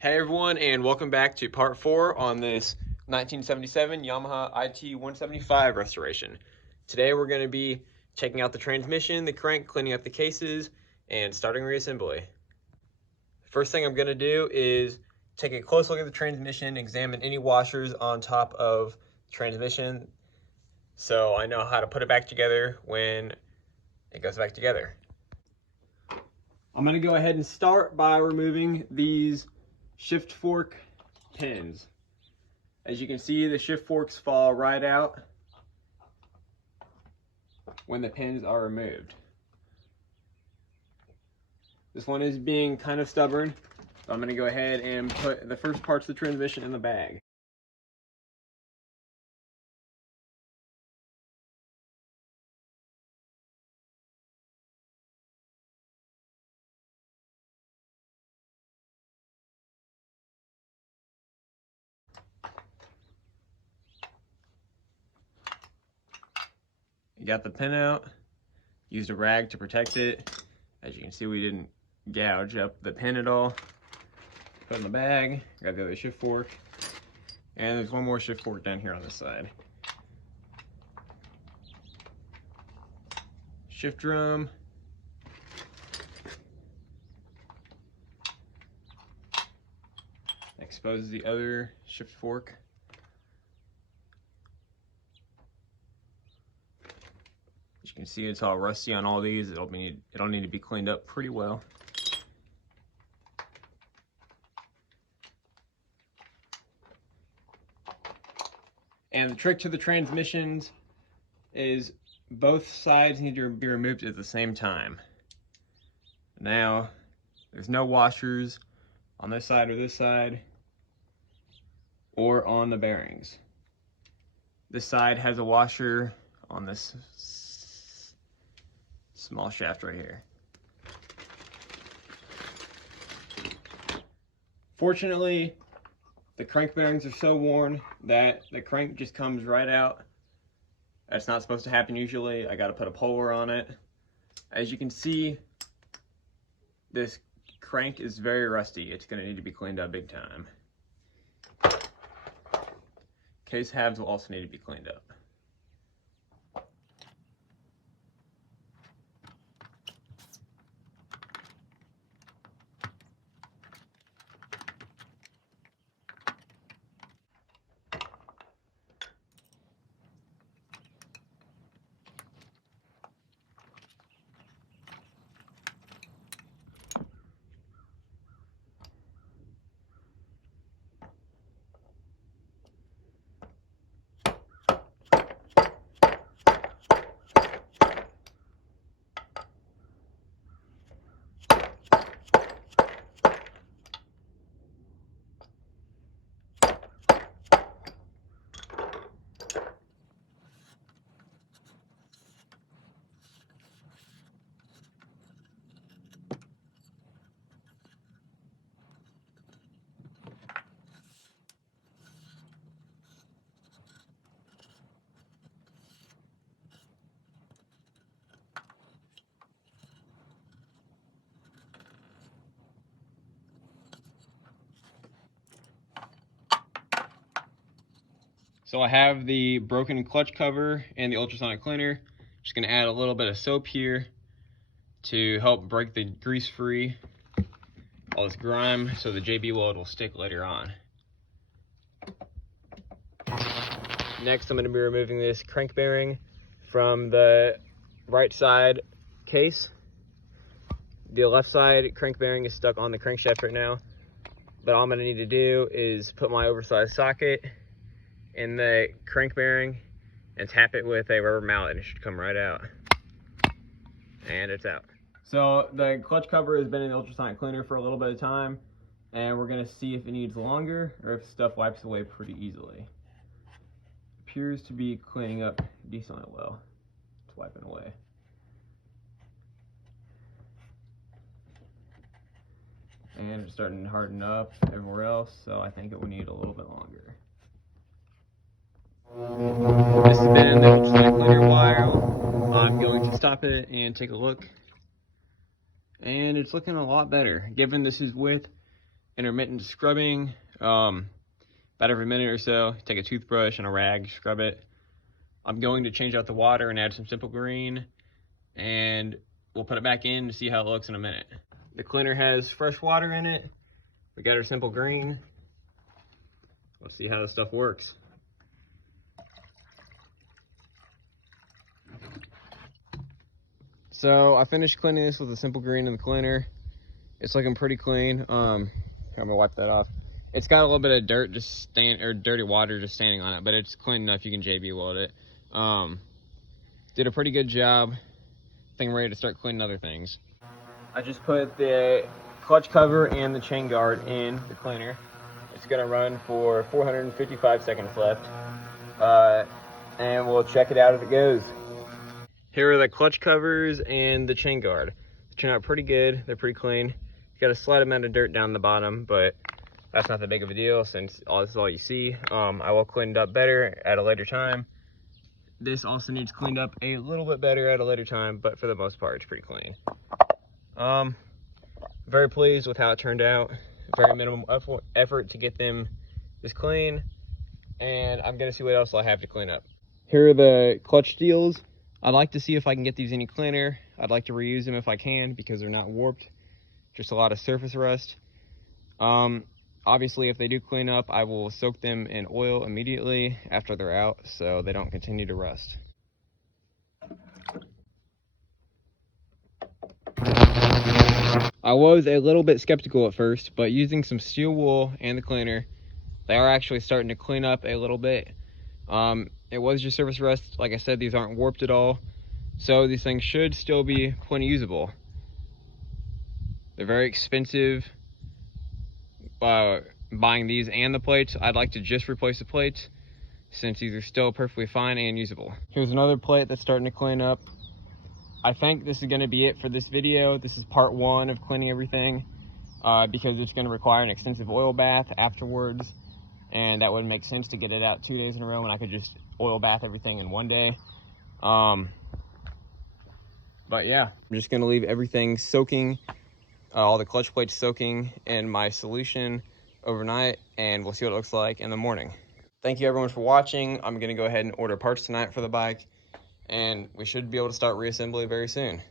Hey everyone, and welcome back to part 4 on this 1977 Yamaha IT175 restoration. Today we're going to be checking out the transmission, the crank, cleaning up the cases, and starting reassembly. First thing I'm going to do is take a close look at the transmission, examine any washers on top of the transmission so I know how to put it back together when it goes back together. I'm going to go ahead and start by removing these shift fork pins. As you can see, the shift forks fall right out when the pins are removed. This one is being kind of stubborn, so I'm going to go ahead and put the first parts of the transmission in the bag. You got the pin out, used a rag to protect it. As you can see, we didn't gouge up the pin at all. Put it in the bag, got the other shift fork, and there's one more shift fork down here on this side. Shift drum. Exposes the other shift fork. As you can see, it's all rusty on all these. It'll need to be cleaned up pretty well. And the trick to the transmissions is both sides need to be removed at the same time. Now, there's no washers on this side or this side, or on the bearings. This side has a washer on this small shaft right here. Fortunately, the crank bearings are so worn that the crank just comes right out. That's not supposed to happen usually. I got to put a puller on it. As you can see, this crank is very rusty. It's going to need to be cleaned up big time. Case halves will also need to be cleaned up. So I have the broken clutch cover and the ultrasonic cleaner. Just gonna add a little bit of soap here to help break the grease free, all this grime, so the JB weld will stick later on. Next, I'm gonna be removing this crank bearing from the right side case. The left side crank bearing is stuck on the crankshaft right now, but all I'm gonna need to do is put my oversized socket in the crank bearing and tap it with a rubber mallet and it should come right out. And it's out. So the clutch cover has been in the ultrasonic cleaner for a little bit of time, and we're gonna see if it needs longer or if stuff wipes away pretty easily. Appears to be cleaning up decently well. It's wiping away. And it's starting to harden up everywhere else, so I think it will need a little bit longer. This has been in the ultrasonic cleaner a while. I'm going to stop it and take a look. And it's looking a lot better. Given this is with intermittent scrubbing. About every minute or so, take a toothbrush and a rag, scrub it. I'm going to change out the water and add some Simple Green, and we'll put it back in to see how it looks in a minute. The cleaner has fresh water in it. We got our Simple Green. Let's see how this stuff works. So I finished cleaning this with the Simple Green in the cleaner. It's looking pretty clean. I'm gonna wipe that off. It's got a little bit of dirt dirty water just standing on it, but it's clean enough you can JB weld it. Did a pretty good job. I think I'm ready to start cleaning other things. I just put the clutch cover and the chain guard in the cleaner. It's gonna run for 455 seconds left, and we'll check it out as it goes. Here are the clutch covers and the chain guard. They turn out pretty good. They're pretty clean. You got a slight amount of dirt down the bottom, but that's not that big of a deal since this is all you see. I will clean it up better at a later time. This also needs cleaned up a little bit better at a later time, but for the most part, it's pretty clean. Very pleased with how it turned out. Very minimum effort to get them this clean, and I'm gonna see what else I have to clean up. Here are the clutch steels. I'd like to see if I can get these any cleaner. I'd like to reuse them if I can because they're not warped. Just a lot of surface rust. Obviously, if they do clean up, I will soak them in oil immediately after they're out so they don't continue to rust. I was a little bit skeptical at first, but using some steel wool and the cleaner, they are actually starting to clean up a little bit. It was just surface rust. Like I said, these aren't warped at all, so these things should still be plenty usable. They're very expensive. Buying these and the plates, I'd like to just replace the plates since these are still perfectly fine and usable. Here's another plate that's starting to clean up. I think this is going to be it for this video. This is part one of cleaning everything because it's going to require an extensive oil bath afterwards, and that wouldn't make sense to get it out 2 days in a row when I could just oil bath everything in one day. But yeah, I'm just going to leave everything soaking, all the clutch plates soaking in my solution overnight, and we'll see what it looks like in the morning. Thank you everyone for watching. I'm going to go ahead and order parts tonight for the bike, and we should be able to start reassembly very soon.